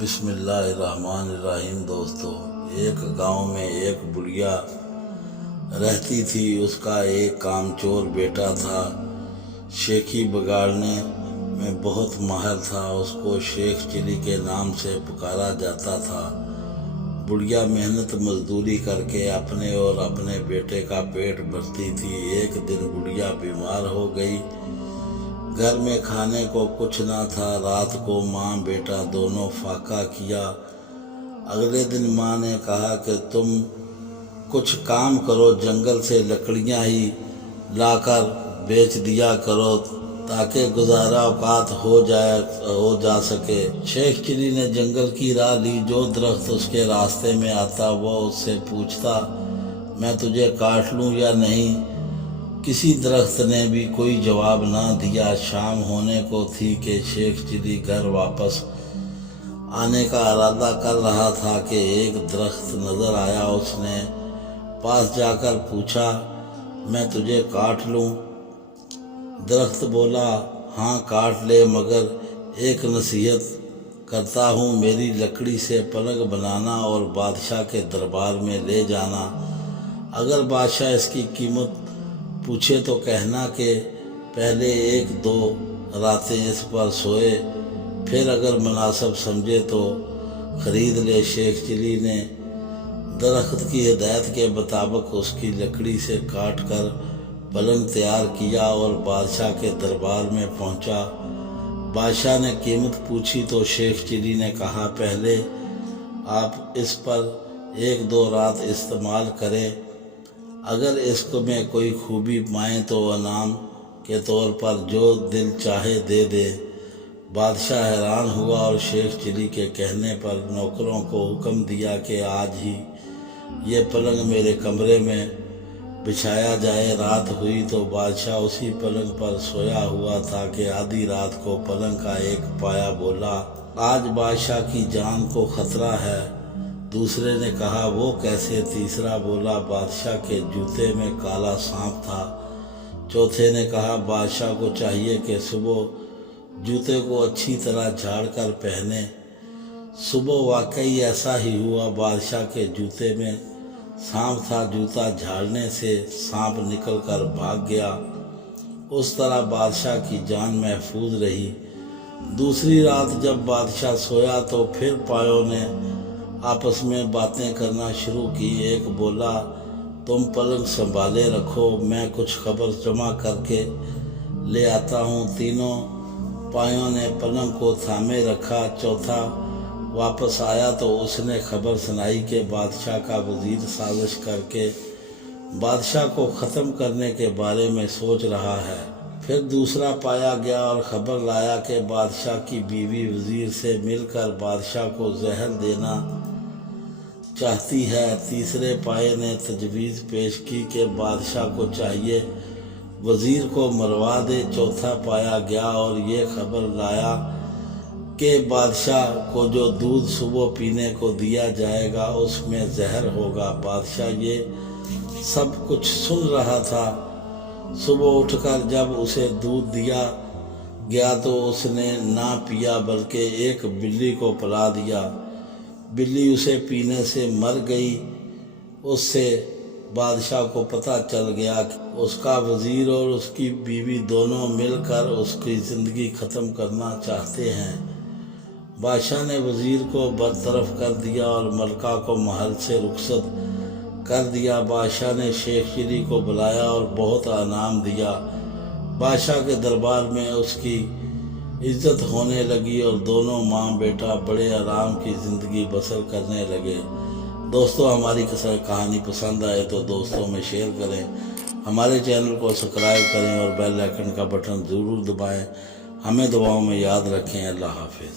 بسم اللہ الرحمن الرحیم۔ دوستو، ایک گاؤں میں ایک بڑھیا رہتی تھی۔ اس کا ایک کام چور بیٹا تھا۔ شیخی بگاڑنے میں بہت ماہر تھا۔ اس کو شیخ چلی کے نام سے پکارا جاتا تھا۔ بڑھیا محنت مزدوری کر کے اپنے اور اپنے بیٹے کا پیٹ بھرتی تھی۔ ایک دن بڑھیا بیمار ہو گئی۔ گھر میں کھانے کو کچھ نہ تھا۔ رات کو ماں بیٹا دونوں فاقہ کیا۔ اگلے دن ماں نے کہا کہ تم کچھ کام کرو، جنگل سے لکڑیاں ہی لا کر بیچ دیا کرو تاکہ گزارا اوقات ہو جا سکے۔ شیخ چلی نے جنگل کی راہ لی۔ جو درخت اس کے راستے میں آتا وہ اس سے پوچھتا، میں تجھے کاٹ لوں یا نہیں؟ کسی درخت نے بھی کوئی جواب نہ دیا۔ شام ہونے کو تھی کہ شیخ چلی گھر واپس آنے کا ارادہ کر رہا تھا کہ ایک درخت نظر آیا۔ اس نے پاس جا کر پوچھا، میں تجھے کاٹ لوں؟ درخت بولا، ہاں کاٹ لے، مگر ایک نصیحت کرتا ہوں، میری لکڑی سے پلنگ بنانا اور بادشاہ کے دربار میں لے جانا۔ اگر بادشاہ اس کی قیمت پوچھے تو کہنا کہ پہلے ایک دو راتیں اس پر سوئے، پھر اگر مناسب سمجھے تو خرید لے۔ شیخ چلی نے درخت کی ہدایت کے مطابق اس کی لکڑی سے کاٹ کر پلنگ تیار کیا اور بادشاہ کے دربار میں پہنچا۔ بادشاہ نے قیمت پوچھی تو شیخ چلی نے کہا، پہلے آپ اس پر ایک دو رات استعمال کریں، اگر اس میں کوئی خوبی پائیں تو انعام کے طور پر جو دل چاہے دے دے۔ بادشاہ حیران ہوا اور شیخ چلی کے کہنے پر نوکروں کو حکم دیا کہ آج ہی یہ پلنگ میرے کمرے میں بچھایا جائے۔ رات ہوئی تو بادشاہ اسی پلنگ پر سویا ہوا تھا کہ آدھی رات کو پلنگ کا ایک پایا بولا، آج بادشاہ کی جان کو خطرہ ہے۔ دوسرے نے کہا، وہ کیسے؟ تیسرا بولا، بادشاہ کے جوتے میں کالا سانپ تھا۔ چوتھے نے کہا، بادشاہ کو چاہیے کہ صبح جوتے کو اچھی طرح جھاڑ کر پہنے۔ صبح واقعی ایسا ہی ہوا، بادشاہ کے جوتے میں سانپ تھا۔ جوتا جھاڑنے سے سانپ نکل کر بھاگ گیا۔ اس طرح بادشاہ کی جان محفوظ رہی۔ دوسری رات جب بادشاہ سویا تو پھر پایوں نے آپس میں باتیں کرنا شروع کی۔ ایک بولا، تم پلنگ سنبھالے رکھو، میں کچھ خبر جمع کر کے لے آتا ہوں۔ تینوں پایوں نے پلنگ کو تھامے رکھا۔ چوتھا واپس آیا تو اس نے خبر سنائی کہ بادشاہ کا وزیر سازش کر کے بادشاہ کو ختم کرنے کے بارے میں سوچ رہا ہے۔ پھر دوسرا پایا گیا اور خبر لایا کہ بادشاہ کی بیوی وزیر سے مل کر بادشاہ کو زہر دینا چاہتی ہے۔ تیسرے پائے نے تجویز پیش کی کہ بادشاہ کو چاہیے وزیر کو مروا دے۔ چوتھا پایا گیا اور یہ خبر لایا کہ بادشاہ کو جو دودھ صبح پینے کو دیا جائے گا اس میں زہر ہوگا۔ بادشاہ یہ سب کچھ سن رہا تھا۔ صبح اٹھ کر جب اسے دودھ دیا گیا تو اس نے نہ پیا بلکہ ایک بلی کو پلا دیا۔ بلی اسے پینے سے مر گئی۔ اس سے بادشاہ کو پتہ چل گیا کہ اس کا وزیر اور اس کی بیوی دونوں مل کر اس کی زندگی ختم کرنا چاہتے ہیں۔ بادشاہ نے وزیر کو برطرف کر دیا اور ملکہ کو محل سے رخصت کر دیا۔ بادشاہ نے شیخ چلی کو بلایا اور بہت انعام دیا۔ بادشاہ کے دربار میں اس کی عزت ہونے لگی اور دونوں ماں بیٹا بڑے آرام کی زندگی بسر کرنے لگے۔ دوستو، ہماری کہانی پسند آئے تو دوستوں میں شیئر کریں، ہمارے چینل کو سبسکرائب کریں اور بیل آئیکن کا بٹن ضرور دبائیں۔ ہمیں دعاؤں میں یاد رکھیں۔ اللہ حافظ۔